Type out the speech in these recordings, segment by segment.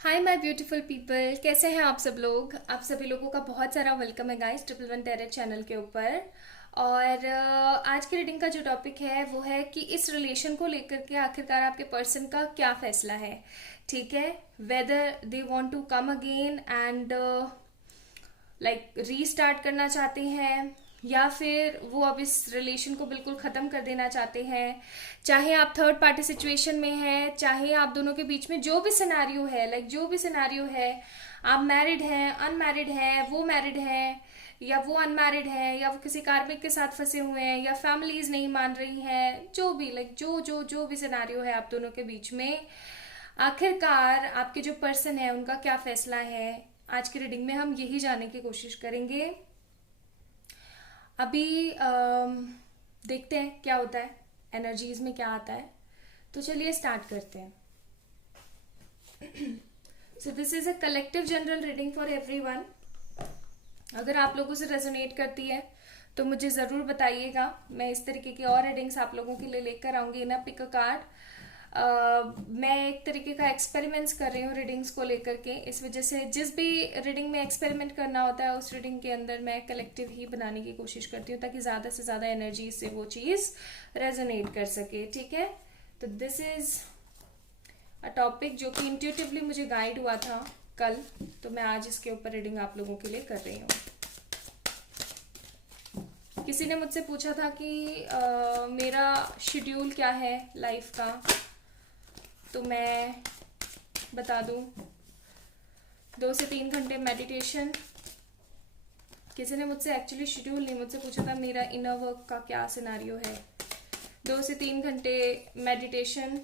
Hi my beautiful people, कैसे हैं आप सब लोग। आप सभी लोगों का बहुत सारा वेलकम है guys triple one terror channel के ऊपर। और आज की रीडिंग का जो टॉपिक है वो है कि इस रिलेशन को लेकर के आखिरकार आपके पर्सन का क्या फैसला है। ठीक है, whether they want to come again and like restart करना चाहते हैं, या फिर वो अब इस रिलेशन को बिल्कुल ख़त्म कर देना चाहते हैं। चाहे आप थर्ड पार्टी सिचुएशन में हैं, चाहे आप दोनों के बीच में जो भी सिनेरियो है, लाइक जो भी सिनेरियो है, आप मैरिड हैं, अनमैरिड हैं, वो मैरिड हैं या वो अनमैरिड है, या वो किसी कार्मिक के साथ फंसे हुए हैं, या फैमिलीज नहीं मान रही हैं, जो भी लाइक जो भी सिनेरियो है आप दोनों के बीच में, आखिरकार आपके जो पर्सन है उनका क्या फैसला है। आज की रीडिंग में हम यही जानने की कोशिश करेंगे। अभी देखते हैं क्या होता है, एनर्जीज में क्या आता है। तो चलिए स्टार्ट करते हैं। So this is a collective general reading for everyone. अगर आप लोगों से रेजोनेट करती है तो मुझे ज़रूर बताइएगा। मैं इस तरीके की और रीडिंग्स आप लोगों के लिए लेकर आऊंगी ना। Pick a card. मैं एक तरीके का एक्सपेरिमेंट्स कर रही हूँ रीडिंग्स को लेकर के। इस वजह से जिस भी रीडिंग में एक्सपेरिमेंट करना होता है उस रीडिंग के अंदर मैं कलेक्टिव ही बनाने की कोशिश करती हूँ, ताकि ज़्यादा से ज़्यादा एनर्जी से वो चीज़ रेजोनेट कर सके। ठीक है, तो दिस इज़ अ टॉपिक जो कि इंट्यूटिवली मुझे गाइड हुआ था कल, तो मैं आज इसके ऊपर रीडिंग आप लोगों के लिए कर रही हूँ। किसी ने मुझसे पूछा था कि मेरा शेड्यूल क्या है लाइफ का, तो मैं बता दूं, 2 से 3 घंटे मेडिटेशन। किसी ने मुझसे एक्चुअली शेड्यूल नहीं, मुझसे पूछा था मेरा इनर वर्क का क्या सिनेरियो है। 2 से 3 घंटे मेडिटेशन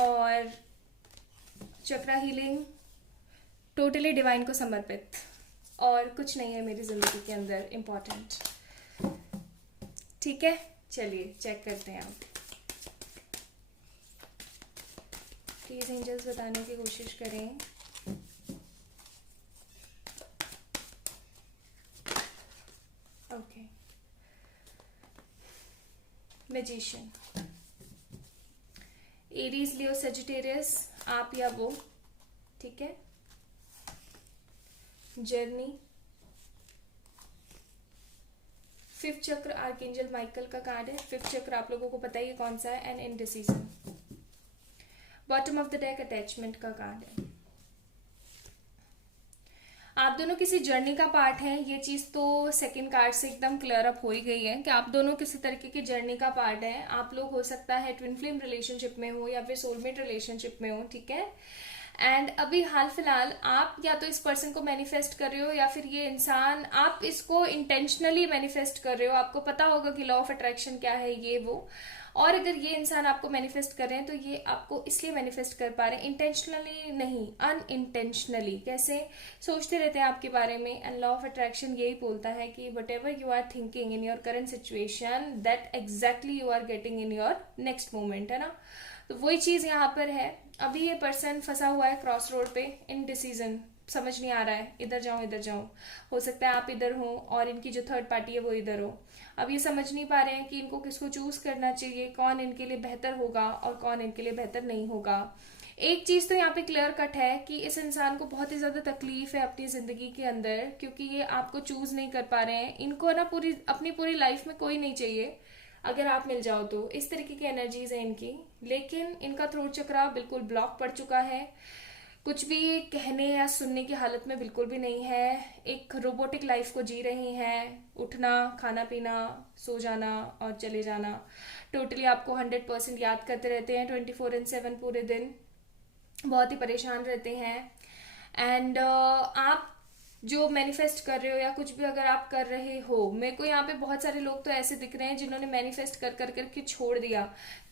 और चक्रा हीलिंग, टोटली डिवाइन को समर्पित, और कुछ नहीं है मेरी जिंदगी के अंदर इम्पोर्टेंट। ठीक है, चलिए चेक करते हैं। आप प्लीज एंजल्स बताने की कोशिश करें। ओके, मैजिशियन, एरीज, लियो, सेजिटेरियस, आप या वो। ठीक है, जर्नी, फिफ्थ चक्र आर्कएंजल माइकल का कार्ड है। फिफ्थ चक्र आप लोगों को पता ही है कौन सा है, and indecision. Bottom of the deck attachment का कार्ड है। आप दोनों किसी जर्नी का पार्ट हैं, ये चीज तो सेकंड कार्ड से एकदम क्लियर अप हो ही गई है कि आप दोनों किसी तरीके की जर्नी का पार्ट हैं। आप लोग हो सकता है ट्विन फ्लेम रिलेशनशिप में हो या फिर सोलमेट रिलेशनशिप में हो। ठीक है, एंड अभी हाल फिलहाल आप या तो इस पर्सन को मैनिफेस्ट कर रहे हो, या फिर ये इंसान आप इसको इंटेंशनली मैनिफेस्ट कर रहे हो। आपको पता होगा कि लॉ ऑफ अट्रैक्शन क्या है, ये वो। और अगर ये इंसान आपको मैनिफेस्ट कर रहे हैं तो ये आपको इसलिए मैनिफेस्ट कर पा रहे हैं, इंटेंशनली नहीं, अनइंटेंशनली। कैसे सोचते रहते हैं आपके बारे में, एंड लॉ ऑफ अट्रैक्शन यही बोलता है कि whatever you are thinking in your current situation, that exactly you are getting in your next moment, है ना। तो वही चीज यहाँ पर है। अभी ये पर्सन फंसा हुआ है क्रॉस रोड पे, इन डिसीजन, समझ नहीं आ रहा है इधर जाऊं इधर जाऊं। हो सकता है आप इधर हो और इनकी जो थर्ड पार्टी है वो इधर हो। अब ये समझ नहीं पा रहे हैं कि इनको किसको चूज करना चाहिए, कौन इनके लिए बेहतर होगा और कौन इनके लिए बेहतर नहीं होगा। एक चीज तो यहाँ पे क्लियर कट है कि इस इंसान को बहुत ही ज्यादा तकलीफ है अपनी जिंदगी के अंदर, क्योंकि ये आपको चूज नहीं कर पा रहे हैं। इनको ना पूरी अपनी पूरी लाइफ में कोई नहीं चाहिए, अगर आप मिल जाओ तो। इस तरीके की एनर्जीज है इनकी, लेकिन इनका थ्रोट चक्रा बिल्कुल ब्लॉक पड़ चुका है। कुछ भी कहने या सुनने की हालत में बिल्कुल भी नहीं है। एक रोबोटिक लाइफ को जी रही हैं, उठना, खाना पीना, सो जाना और चले जाना। टोटली आपको 100% याद करते रहते हैं 24/7 पूरे दिन। बहुत ही परेशान रहते हैं। एंड आप जो मैनिफेस्ट कर रहे हो या कुछ भी अगर आप कर रहे हो, मेरे को यहाँ पे बहुत सारे लोग तो ऐसे दिख रहे हैं जिन्होंने मैनिफेस्ट कर कर करके छोड़ दिया,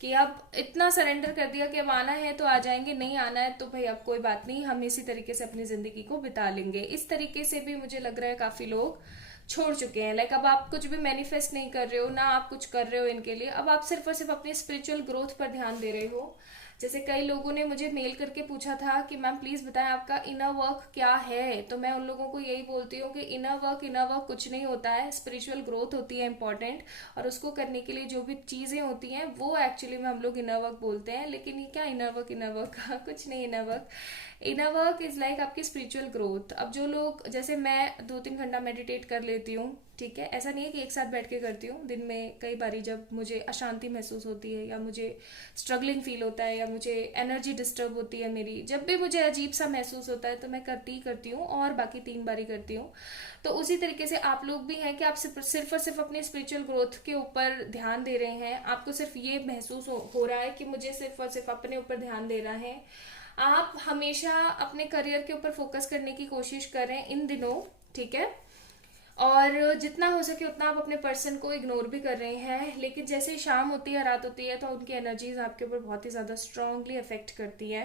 कि अब इतना सरेंडर कर दिया कि अब आना है तो आ जाएंगे, नहीं आना है तो भाई अब कोई बात नहीं, हम इसी तरीके से अपनी जिंदगी को बिता लेंगे। इस तरीके से भी मुझे लग रहा है काफी लोग छोड़ चुके हैं। लाइक अब आप कुछ भी मैनिफेस्ट नहीं कर रहे हो, ना आप कुछ कर रहे हो इनके लिए। अब आप सिर्फ और सिर्फ अपनी स्पिरिचुअल ग्रोथ पर ध्यान दे रहे हो। जैसे कई लोगों ने मुझे मेल करके पूछा था कि मैम प्लीज बताएं आपका इनर वर्क क्या है, तो मैं उन लोगों को यही बोलती हूँ कि इनर वर्क कुछ नहीं होता है, स्पिरिचुअल ग्रोथ होती है इंपॉर्टेंट, और उसको करने के लिए जो भी चीजें होती हैं वो एक्चुअली में हम लोग इनर वर्क बोलते हैं। लेकिन ये क्या इनर वर्क कुछ नहीं। इनर वर्क इज लाइक आपकी स्पिरिचुअल ग्रोथ। अब जो लोग, जैसे मैं 2-3 घंटा मेडिटेट कर लेती हूँ, ठीक है, ऐसा नहीं है कि एक साथ बैठ के करती हूँ, दिन में कई बारी जब मुझे अशांति महसूस होती है या मुझे स्ट्रगलिंग फील होता है या मुझे एनर्जी डिस्टर्ब होती है मेरी, जब भी मुझे अजीब सा महसूस होता है तो मैं करती ही करती हूँ, और बाकी 3 बारी करती हूँ। तो उसी तरीके से आप लोग भी हैं कि आप सिर्फ और सिर्फ अपनी स्पिरिचुअल ग्रोथ के ऊपर ध्यान दे रहे हैं, आपको सिर्फ ये महसूस हो रहा है कि मुझे सिर्फ और सिर्फ अपने ऊपर ध्यान देना है। आप हमेशा अपने करियर के ऊपर फोकस करने की कोशिश करें इन दिनों, ठीक है, और जितना हो सके उतना आप अपने पर्सन को इग्नोर भी कर रहे हैं, लेकिन जैसे ही शाम होती है, रात होती है, तो उनकी एनर्जीज आपके ऊपर बहुत ही ज़्यादा स्ट्रांगली अफेक्ट करती है।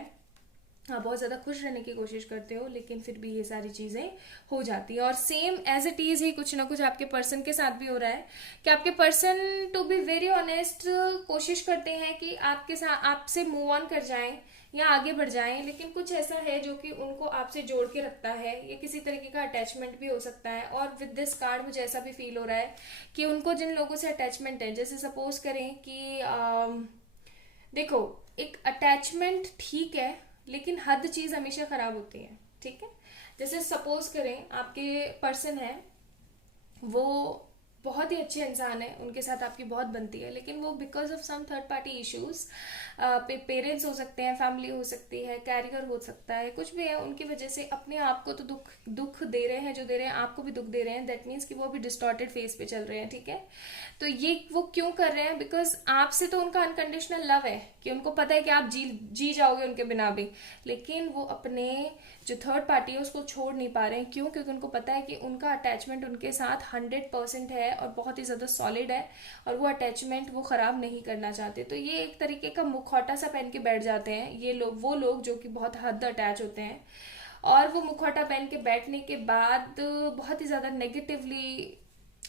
हाँ, बहुत ज़्यादा खुश रहने की कोशिश करते हो, लेकिन फिर भी ये सारी चीज़ें हो जाती है। और सेम एज इट इज़ ही कुछ ना कुछ आपके पर्सन के साथ भी हो रहा है कि आपके person, to be very honest, कोशिश करते हैं कि आपके साथ आपसे मूव ऑन कर जाएं या आगे बढ़ जाएं, लेकिन कुछ ऐसा है जो कि उनको आपसे जोड़ के रखता है। ये किसी तरीके का अटैचमेंट भी हो सकता है। और विद दिस कार्ड मुझे ऐसा भी फील हो रहा है कि उनको जिन लोगों से अटैचमेंट है, जैसे सपोज करें कि देखो, एक अटैचमेंट ठीक है, लेकिन हद चीज हमेशा खराब होती है, ठीक है। जैसे सपोज करें आपके पर्सन है, वो बहुत ही अच्छे इंसान है, उनके साथ आपकी बहुत बनती है, लेकिन वो because of some third party issues, parents हो सकते हैं, फैमिली हो सकती है, कैरियर हो सकता है, कुछ भी है, उनकी वजह से अपने आप को तो दुख दे रहे हैं, जो दे रहे हैं आपको भी दुख दे रहे हैं। दैट मीन्स कि वो अभी डिस्टॉर्टेड फेस पे चल रहे हैं, ठीक है। तो ये वो क्यों कर रहे हैं? बिकॉज आपसे तो उनका अनकंडीशनल लव है कि उनको पता है कि आप जी जाओगे उनके बिना भी, लेकिन वो अपने जो थर्ड पार्टी है उसको छोड़ नहीं पा रहे हैं। क्यों? क्योंकि उनको पता है कि उनका अटैचमेंट उनके साथ 100% है और बहुत ही ज़्यादा सॉलिड है, और वो अटैचमेंट वो ख़राब नहीं करना चाहते। तो ये एक तरीके का मुखौटा सा पहन के बैठ जाते हैं ये लोग, वो लोग जो कि बहुत हद अटैच होते हैं, और वो मुखौटा पहन के बैठने के बाद बहुत ही ज़्यादा नेगेटिवली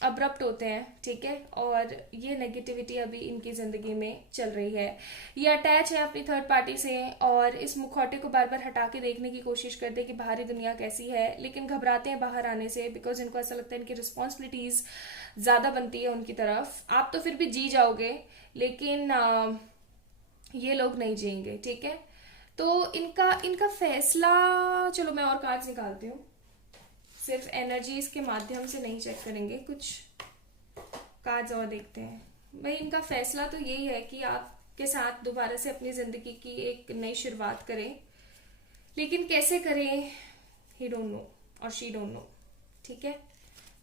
अब्रप्ट होते हैं, ठीक है। और ये नेगेटिविटी अभी इनकी जिंदगी में चल रही है। ये अटैच है अपनी थर्ड पार्टी से, और इस मुखौटे को बार बार हटा के देखने की कोशिश करते हैं कि बाहरी दुनिया कैसी है, लेकिन घबराते हैं बाहर आने से, बिकॉज इनको ऐसा लगता है इनकी रिस्पॉन्सिबिलिटीज ज्यादा बनती है उनकी तरफ। आप तो फिर भी जी जाओगे, लेकिन ये लोग नहीं जिएंगे, ठीक है। तो इनका फैसला, चलो मैं और कार्ड्स निकालती हूँ, सिर्फ एनर्जीज के माध्यम से नहीं चेक करेंगे, कुछ कार्ड्स और देखते हैं। भाई इनका फैसला तो यही है कि आपके साथ दोबारा से अपनी जिंदगी की एक नई शुरुआत करें, लेकिन कैसे करें ही डोंट नो और शी डोंट नो, ठीक है।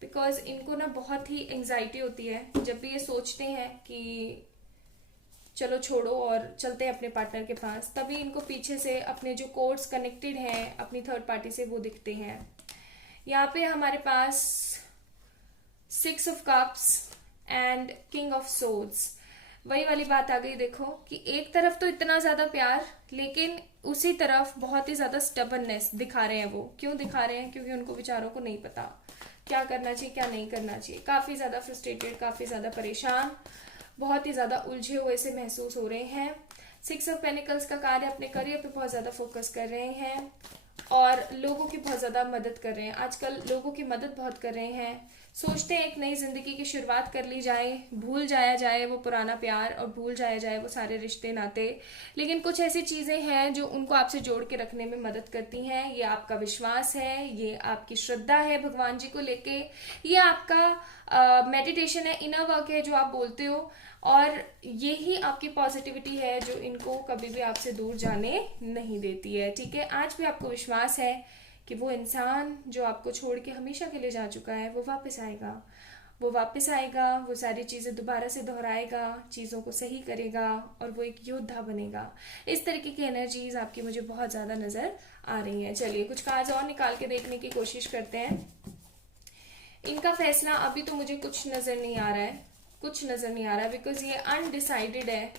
बिकॉज इनको ना बहुत ही एंजाइटी होती है जब भी ये सोचते हैं कि चलो छोड़ो और चलते हैं अपने पार्टनर के पास, तभी इनको पीछे से अपने जो कोर्ड्स कनेक्टेड हैं अपनी थर्ड पार्टी से वो दिखते हैं। यहाँ पे हमारे पास 6 of cups and king of swords, वही वाली बात आ गई। देखो कि एक तरफ तो इतना ज्यादा प्यार, लेकिन उसी तरफ बहुत ही ज्यादा स्टबर्ननेस दिखा रहे हैं। वो क्यों दिखा रहे हैं? क्योंकि उनको बेचारों को नहीं पता क्या करना चाहिए क्या नहीं करना चाहिए। काफी ज्यादा फ्रस्ट्रेटेड, काफी ज्यादा परेशान, बहुत ही ज्यादा उलझे हुए से महसूस हो रहे हैं। 6 ऑफ पेनिकल्स का कार्य, अपने करियर पे बहुत ज्यादा फोकस कर रहे हैं और लोगों की बहुत ज्यादा मदद कर रहे हैं। आजकल लोगों की मदद बहुत कर रहे हैं, सोचते हैं एक नई जिंदगी की शुरुआत कर ली जाए, भूल जाया जाए वो पुराना प्यार और भूल जाया जाए वो सारे रिश्ते नाते। लेकिन कुछ ऐसी चीजें हैं जो उनको आपसे जोड़ के रखने में मदद करती हैं। ये आपका विश्वास है, ये आपकी श्रद्धा है भगवान जी को लेके, ये आपका मेडिटेशन है, इनर वर्क है जो आप बोलते हो, और यही आपकी पॉजिटिविटी है जो इनको कभी भी आपसे दूर जाने नहीं देती है, ठीक है। आज भी आपको विश्वास है कि वो इंसान जो आपको छोड़ के हमेशा के लिए जा चुका है वो वापस आएगा, वो वापस आएगा, वो सारी चीजें दोबारा से दोहराएगा, चीजों को सही करेगा और वो एक योद्धा बनेगा। इस तरीके की एनर्जीज आपकी मुझे बहुत ज्यादा नजर आ रही है। चलिए कुछ कार्ड्स और निकाल के देखने की कोशिश करते हैं। इनका फैसला अभी तो मुझे कुछ नजर नहीं आ रहा है, कुछ नजर नहीं आ रहा है, बिकॉज ये अनडिसाइडेड है,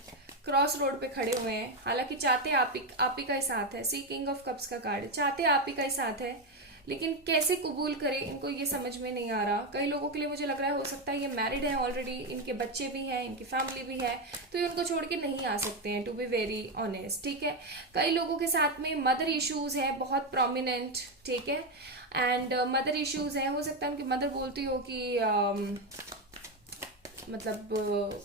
क्रॉस रोड पे खड़े हुए हैं। हालांकि चाहते आप ही का ही साथ है। सी किंग ऑफ कप्स का कार्ड, चाहते आप ही का ही साथ है, लेकिन कैसे कबूल करें इनको ये समझ में नहीं आ रहा। कई लोगों के लिए मुझे लग रहा है हो सकता है ये मैरिड है ऑलरेडी, इनके बच्चे भी हैं, इनकी फैमिली भी है, तो ये उनको छोड़ के नहीं आ सकते हैं, टू बी वेरी ऑनेस्ट, ठीक है। कई लोगों के साथ में मदर इश्यूज है बहुत प्रोमिनेंट, ठीक है, एंड मदर इश्यूज है, हो सकता है उनकी मदर बोलती हो कि मतलब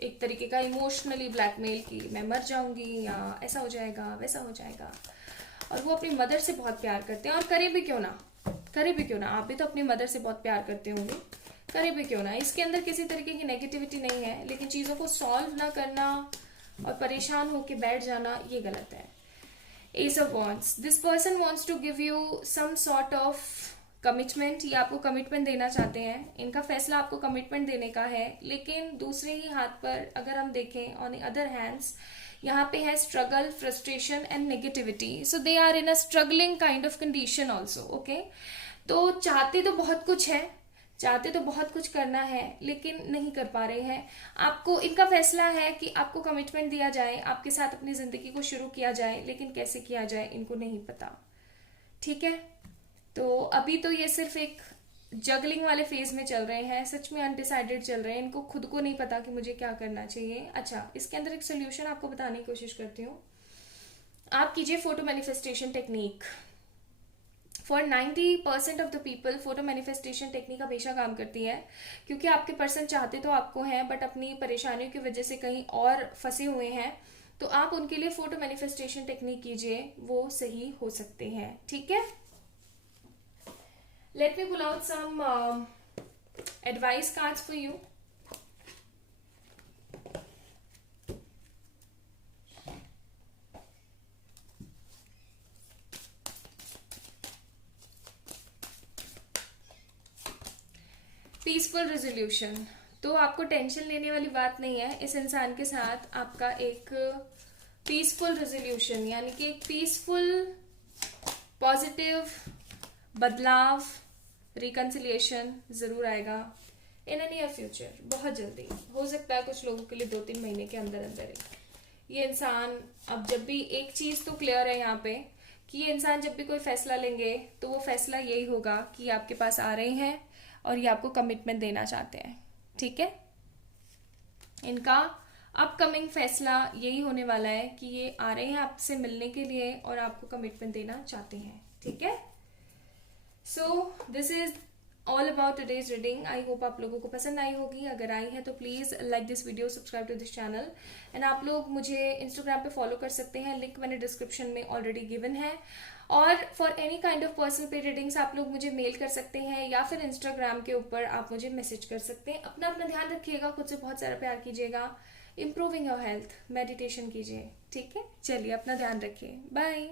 एक तरीके का इमोशनली ब्लैकमेल की मैं मर जाऊंगी या ऐसा हो जाएगा वैसा हो जाएगा, और वो अपनी मदर से बहुत प्यार करते हैं, और करे भी क्यों ना, करे भी क्यों ना, आप भी तो अपनी मदर से बहुत प्यार करते होंगे, करे भी क्यों ना। इसके अंदर किसी तरीके की नेगेटिविटी नहीं है, लेकिन चीज़ों को सॉल्व ना करना और परेशान होके बैठ जाना ये गलत है। Ace of wands, this person wants to give you some sort of commitment, ये आपको कमिटमेंट देना चाहते हैं, इनका फैसला आपको कमिटमेंट देने का है। लेकिन दूसरे ही हाथ पर अगर हम देखें ऑन द अदर हैंड्स, यहाँ पे है struggle, frustration and negativity, so they are in a struggling kind of condition also, okay. तो चाहते तो बहुत कुछ है, चाहते तो बहुत कुछ करना है, लेकिन नहीं कर पा रहे हैं। आपको इनका फैसला है कि आपको कमिटमेंट दिया जाए, आपके साथ अपनी जिंदगी को शुरू किया जाए, लेकिन कैसे किया जाए इनको नहीं पता, ठीक है। तो अभी तो ये सिर्फ एक जगलिंग वाले फेज में चल रहे हैं, सच में अनडिसाइडेड चल रहे हैं, इनको खुद को नहीं पता कि मुझे क्या करना चाहिए। अच्छा, इसके अंदर एक सोल्यूशन आपको बताने की कोशिश करती हूँ। आप कीजिए photo manifestation technique. For 90% of the people photo manifestation technique हमेशा काम करती है, क्योंकि आपके पर्सन चाहते तो आपको हैं, बट अपनी परेशानियों की वजह से कहीं और फंसे हुए हैं, तो आप उनके लिए फोटो मैनिफेस्टेशन टेक्निक कीजिए, वो सही हो सकते हैं, ठीक है। Let me pull out some advice cards for you. Peaceful resolution, तो आपको टेंशन लेने वाली बात नहीं है। इस इंसान के साथ आपका एक पीसफुल रेजोल्यूशन यानी कि एक पीसफुल पॉजिटिव बदलाव, रिकंसिलिएशन जरूर आएगा इन अ नियर फ्यूचर, बहुत जल्दी। हो सकता है कुछ लोगों के लिए 2-3 महीने के अंदर अंदर ही। ये इंसान अब जब भी एक चीज तो क्लियर है यहाँ पे कि ये इंसान जब भी कोई फैसला लेंगे तो वो फैसला यही होगा कि आपके पास आ रहे हैं और ये आपको कमिटमेंट देना चाहते हैं, ठीक है। इनका अपकमिंग फैसला यही होने वाला है कि ये आ रहे हैं आपसे मिलने के लिए और आपको कमिटमेंट देना चाहते हैं, ठीक है। So this is all about today's reading. I hope आप लोगों को पसंद आई होगी। अगर आई है तो please like this video, subscribe to this channel, and आप लोग मुझे इंस्टाग्राम पे फॉलो कर सकते हैं, लिंक मैंने डिस्क्रिप्शन में ऑलरेडी गिवन है। और for any kind of personal पे रीडिंग्स आप लोग मुझे मेल कर सकते हैं या फिर इंस्टाग्राम के ऊपर आप मुझे मैसेज कर सकते हैं। अपना अपना ध्यान रखिएगा, खुद से बहुत सारा प्यार कीजिएगा, इम्प्रूविंग योर हेल्थ, मेडिटेशन कीजिए, ठीक है। चलिए अपना ध्यान रखिए, बाय।